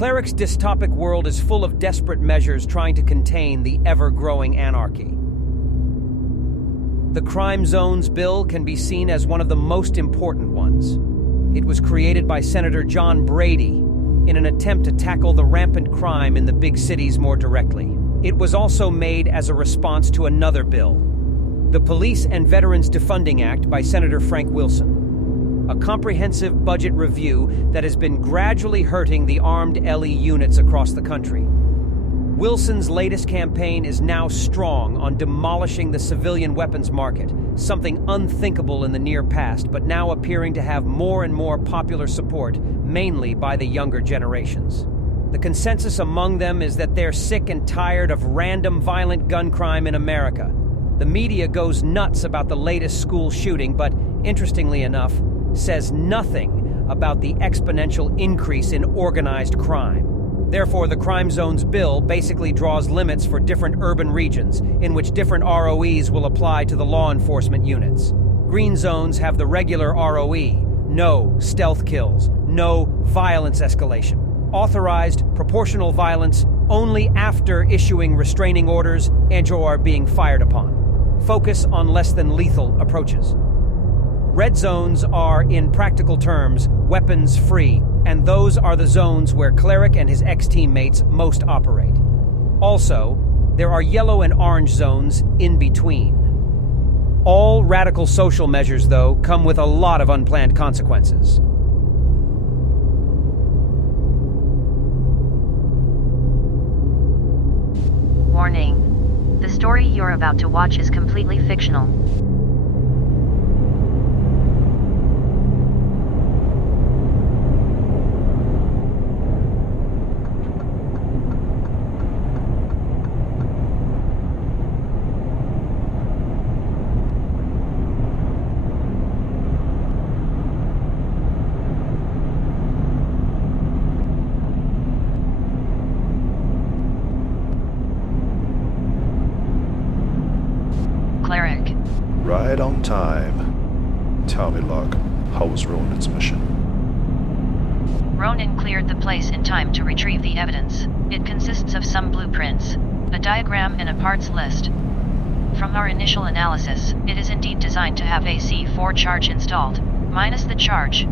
Cleric's dystopic world is full of desperate measures trying to contain the ever-growing anarchy. The Crime Zones bill can be seen as one of the most important ones. It was created by Senator John Brady in an attempt to tackle the rampant crime in the big cities more directly. It was also made as a response to another bill, the Police and Veterans Defunding Act by Senator Frank Wilson, a comprehensive budget review that has been gradually hurting the armed LE units across the country. Wilson's latest campaign is now strong on demolishing the civilian weapons market, something unthinkable in the near past, but now appearing to have more and more popular support, mainly by the younger generations. The consensus among them is that they're sick and tired of random violent gun crime in America. The media goes nuts about the latest school shooting, but interestingly enough, says nothing about the exponential increase in organized crime. Therefore, the Crime Zones bill basically draws limits for different urban regions in which different ROEs will apply to the law enforcement units. Green zones have the regular ROE, no stealth kills, no violence escalation. Authorized proportional violence only after issuing restraining orders and/or are being fired upon. Focus on less than lethal approaches. Red zones are, in practical terms, weapons-free, and those are the zones where Cleric and his ex-teammates most operate. Also, there are yellow and orange zones in between. All radical social measures, though, come with a lot of unplanned consequences. Warning. The story you're about to watch is completely fictional. Cleric. Right on time. Tell me, Locke, how was Ronin's mission? Ronin cleared the place in time to retrieve the evidence. It consists of some blueprints, a diagram and a parts list. From our initial analysis, it is indeed designed to have a C4 charge installed, minus the charge.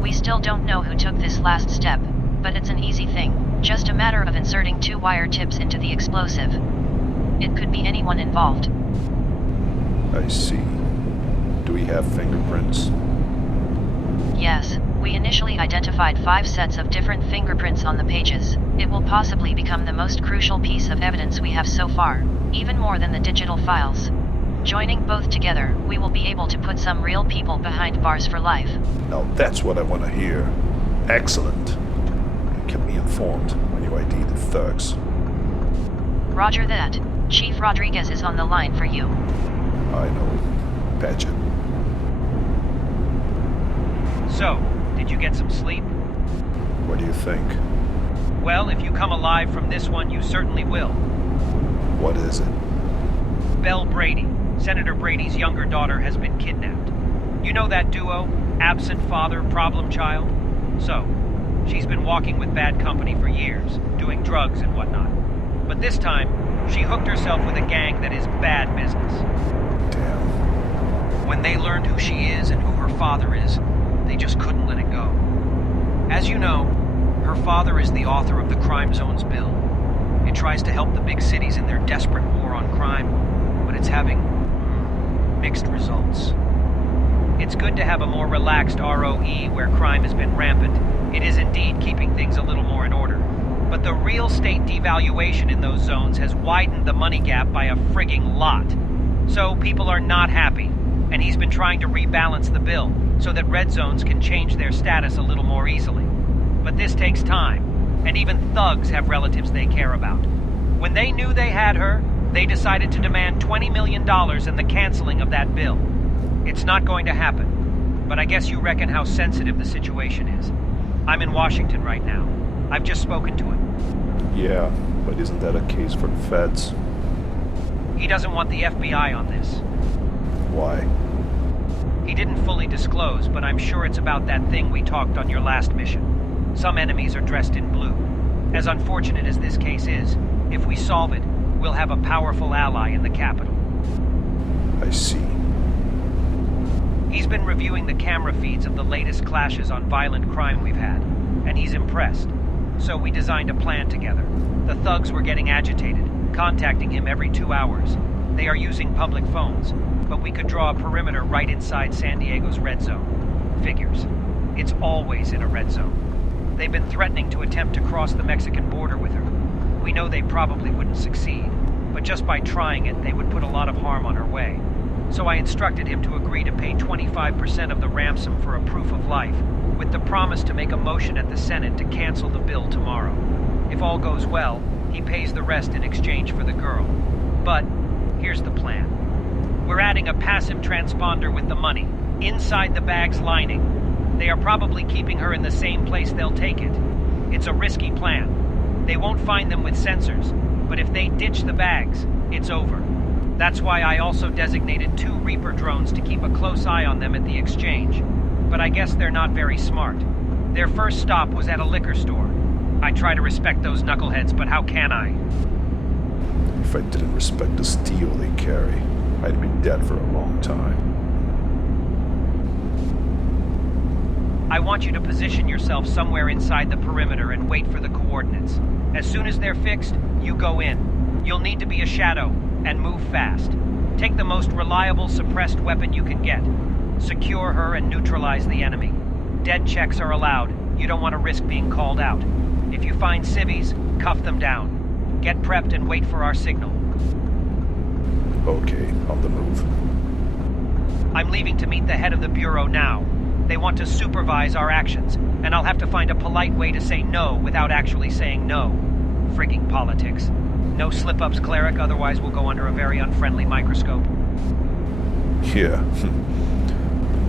We still don't know who took this last step, but it's an easy thing, just a matter of inserting 2 wire tips into the explosive. It could be anyone involved. I see. Do we have fingerprints? Yes, we initially identified 5 sets of different fingerprints on the pages. It will possibly become the most crucial piece of evidence we have so far, even more than the digital files. Joining both together, we will be able to put some real people behind bars for life. Now that's what I want to hear. Excellent. And keep me informed when you ID the thugs. Roger that. Chief Rodriguez is on the line for you. I know. Patch it. So, did you get some sleep? What do you think? Well, if you come alive from this one, you certainly will. What is it? Belle Brady, Senator Brady's younger daughter, has been kidnapped. You know that duo? Absent father, problem child? So, she's been walking with bad company for years, doing drugs and whatnot. But this time, she hooked herself with a gang that is bad business. Damn. When they learned who she is and who her father is, they just couldn't let it go. As you know, her father is the author of the Crime Zones bill. It tries to help the big cities in their desperate war on crime, but it's having mixed results. It's good to have a more relaxed ROE where crime has been rampant. It is indeed keeping things a little more in order. But the real estate devaluation in those zones has widened the money gap by a frigging lot. So people are not happy, and he's been trying to rebalance the bill so that red zones can change their status a little more easily. But this takes time, and even thugs have relatives they care about. When they knew they had her, they decided to demand $20 million and the canceling of that bill. It's not going to happen, but I guess you reckon how sensitive the situation is. I'm in Washington right now. I've just spoken to him. Yeah, but isn't that a case for the feds? He doesn't want the FBI on this. Why? He didn't fully disclose, but I'm sure it's about that thing we talked on your last mission. Some enemies are dressed in blue. As unfortunate as this case is, if we solve it, we'll have a powerful ally in the capital. I see. He's been reviewing the camera feeds of the latest clashes on violent crime we've had, and he's impressed. So we designed a plan together. The thugs were getting agitated, contacting him every 2 hours. They are using public phones, but we could draw a perimeter right inside San Diego's red zone. Figures. It's always in a red zone. They've been threatening to attempt to cross the Mexican border with her. We know they probably wouldn't succeed, but just by trying it, they would put a lot of harm on her way. So I instructed him to agree to pay 25% of the ransom for a proof of life, with the promise to make a motion at the Senate to cancel the bill tomorrow. If all goes well, he pays the rest in exchange for the girl. But here's the plan. We're adding a passive transponder with the money, inside the bag's lining. They are probably keeping her in the same place they'll take it. It's a risky plan. They won't find them with sensors, but if they ditch the bags, it's over. That's why I also designated 2 Reaper drones to keep a close eye on them at the exchange. But I guess they're not very smart. Their first stop was at a liquor store. I try to respect those knuckleheads, but how can I? If I didn't respect the steel they carry, I'd be dead for a long time. I want you to position yourself somewhere inside the perimeter and wait for the coordinates. As soon as they're fixed, you go in. You'll need to be a shadow and move fast. Take the most reliable suppressed weapon you can get. Secure her and neutralize the enemy. Dead checks are allowed. You don't want to risk being called out. If you find civvies, cuff them down. Get prepped and wait for our signal. Okay, on the move. I'm leaving to meet the head of the Bureau now. They want to supervise our actions, and I'll have to find a polite way to say no without actually saying no. Frigging politics. No slip-ups, Cleric, otherwise we'll go under a very unfriendly microscope. Yeah, the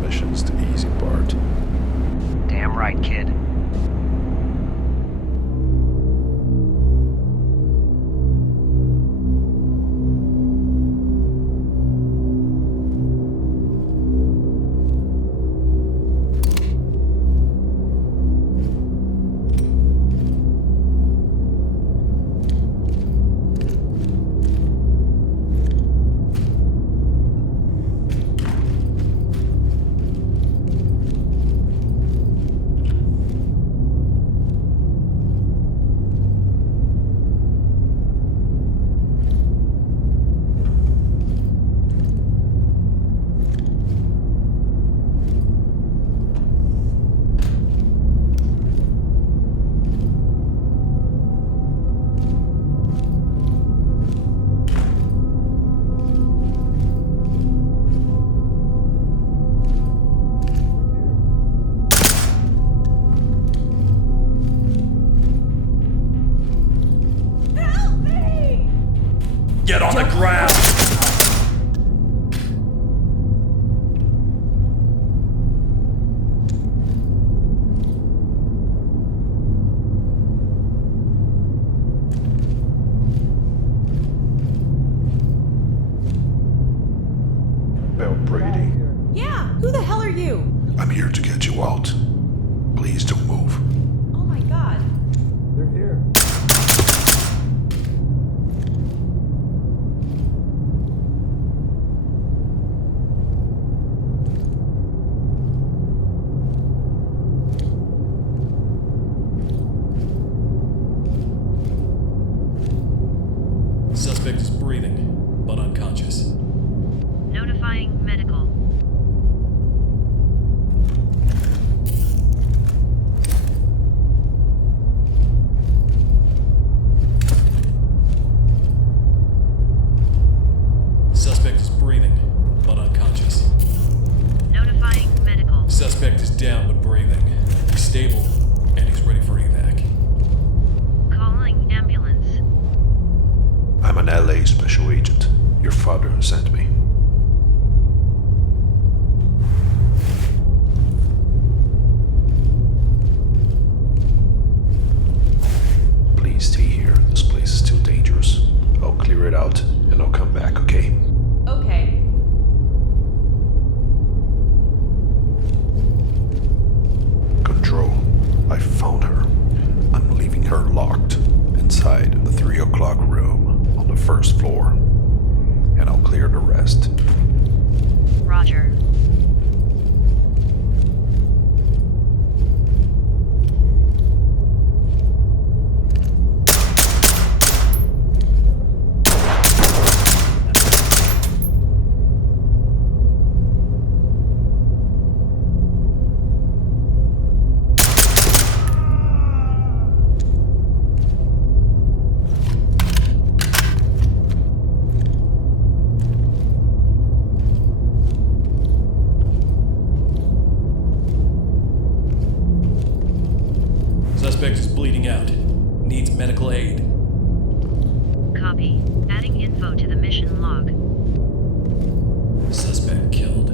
mission's the easy part. Damn right, kid. Get on the ground! Bell Brady, Yeah, who the hell are you? I'm here to get you out. Please don't move. Oh my god. They're here. Suspect is breathing, but unconscious. Notifying medical. Suspect is breathing, but unconscious. Notifying medical. Suspect is down but breathing. He's stable, and he's ready for evac. Calling ambulance. I'm an LA special agent. Your father sent me. Please stay here. This place is too dangerous. I'll clear it out, and I'll come back, okay? Okay. Control. I found her. first floor, and I'll clear the rest. Roger. Suspect is bleeding out. Needs medical aid. Copy. Adding info to the mission log. Suspect killed.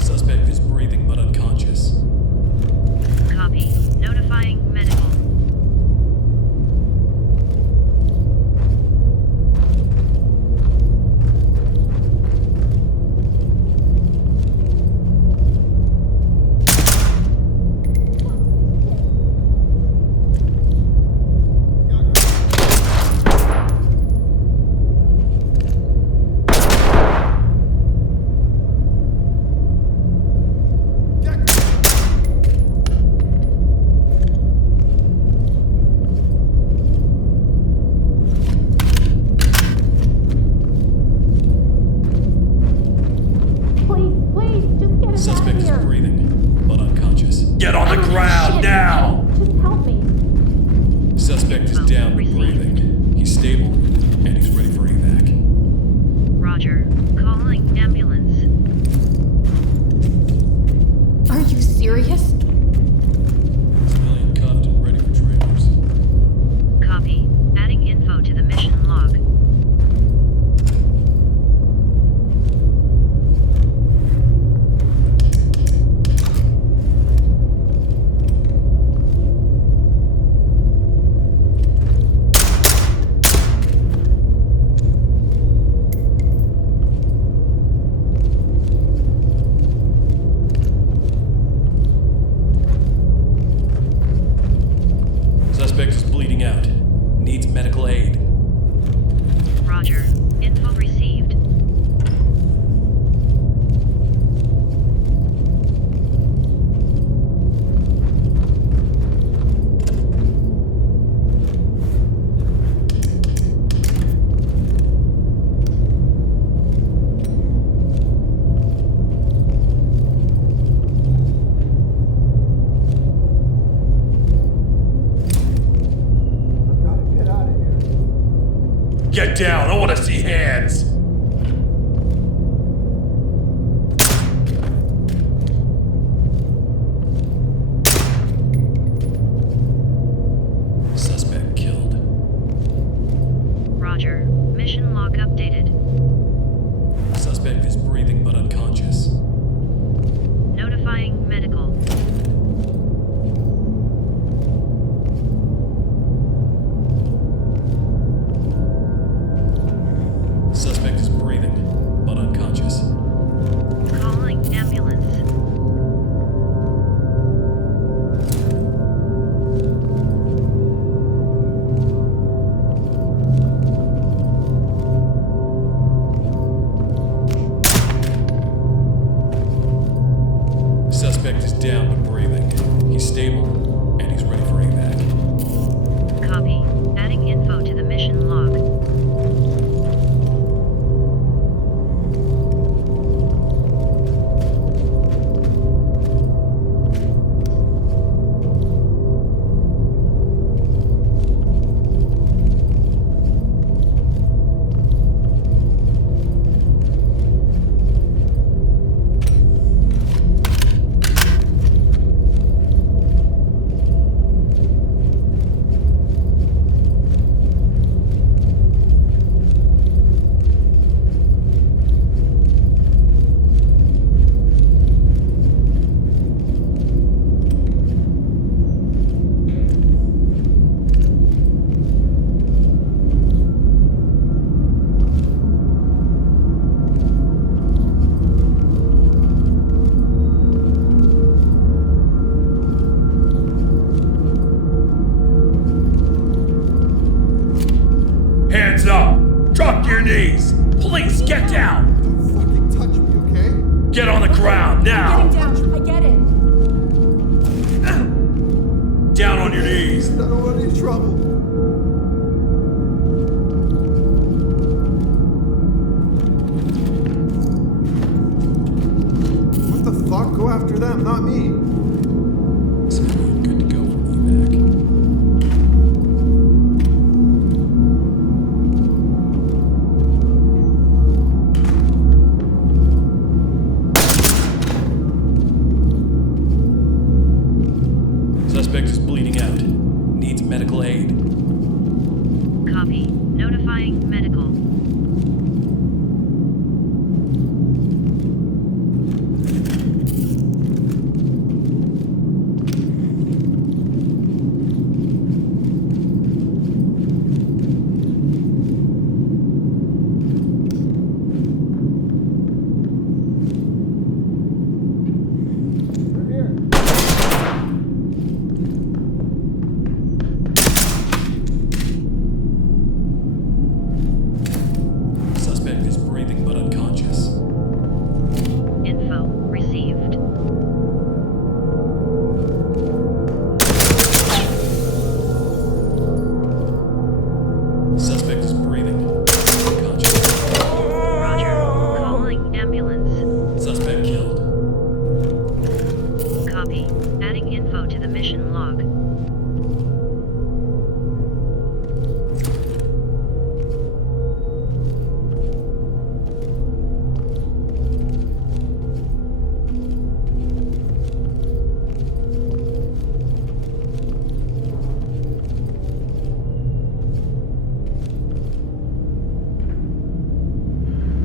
Suspect is breathing but unconscious. Copy. Notifying medical. Please, just get us out Suspect of is here. breathing but unconscious. Get on the ground Shit, now! Just help me. Suspect is down but breathing. He's stable and he's ready for evac. Roger. Calling ambulance. Are you serious? Civilian cuffed and ready for trailers. Copy. Adding info to the mission log. Suspect is bleeding out. Needs medical aid. Roger. Info received. Get down! I want to see hands! Suspect killed. Roger. Mission log updated. Suspect is breathing but unconscious. Notifying medical. Suspect is breathing but unconscious. Calling ambulance. Police, get down! Don't fucking touch me, okay? Get on the ground, now! Getting down. I get it. Down on your knees! I don't want any trouble. What the fuck? Go after them, not me. Good to go for evac. Suspect is bleeding out. Needs medical aid. Copy. Notifying medical. Suspect is breathing but unconscious. Info received. Suspect is breathing. Unconscious. Roger. Calling ambulance. Suspect killed. Copy. Adding info to the mission log.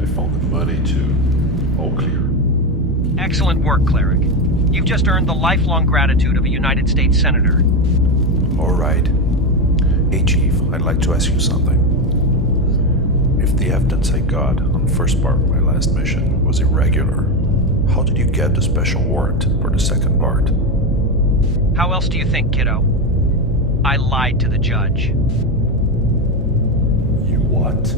I found the money too. All clear. Excellent work, Cleric. You've just earned the lifelong gratitude of a United States Senator. All right. Hey, Chief, I'd like to ask you something. If the evidence I got on the first part of my last mission was irregular, how did you get the special warrant for the second part? How else do you think, kiddo? I lied to the judge. You what?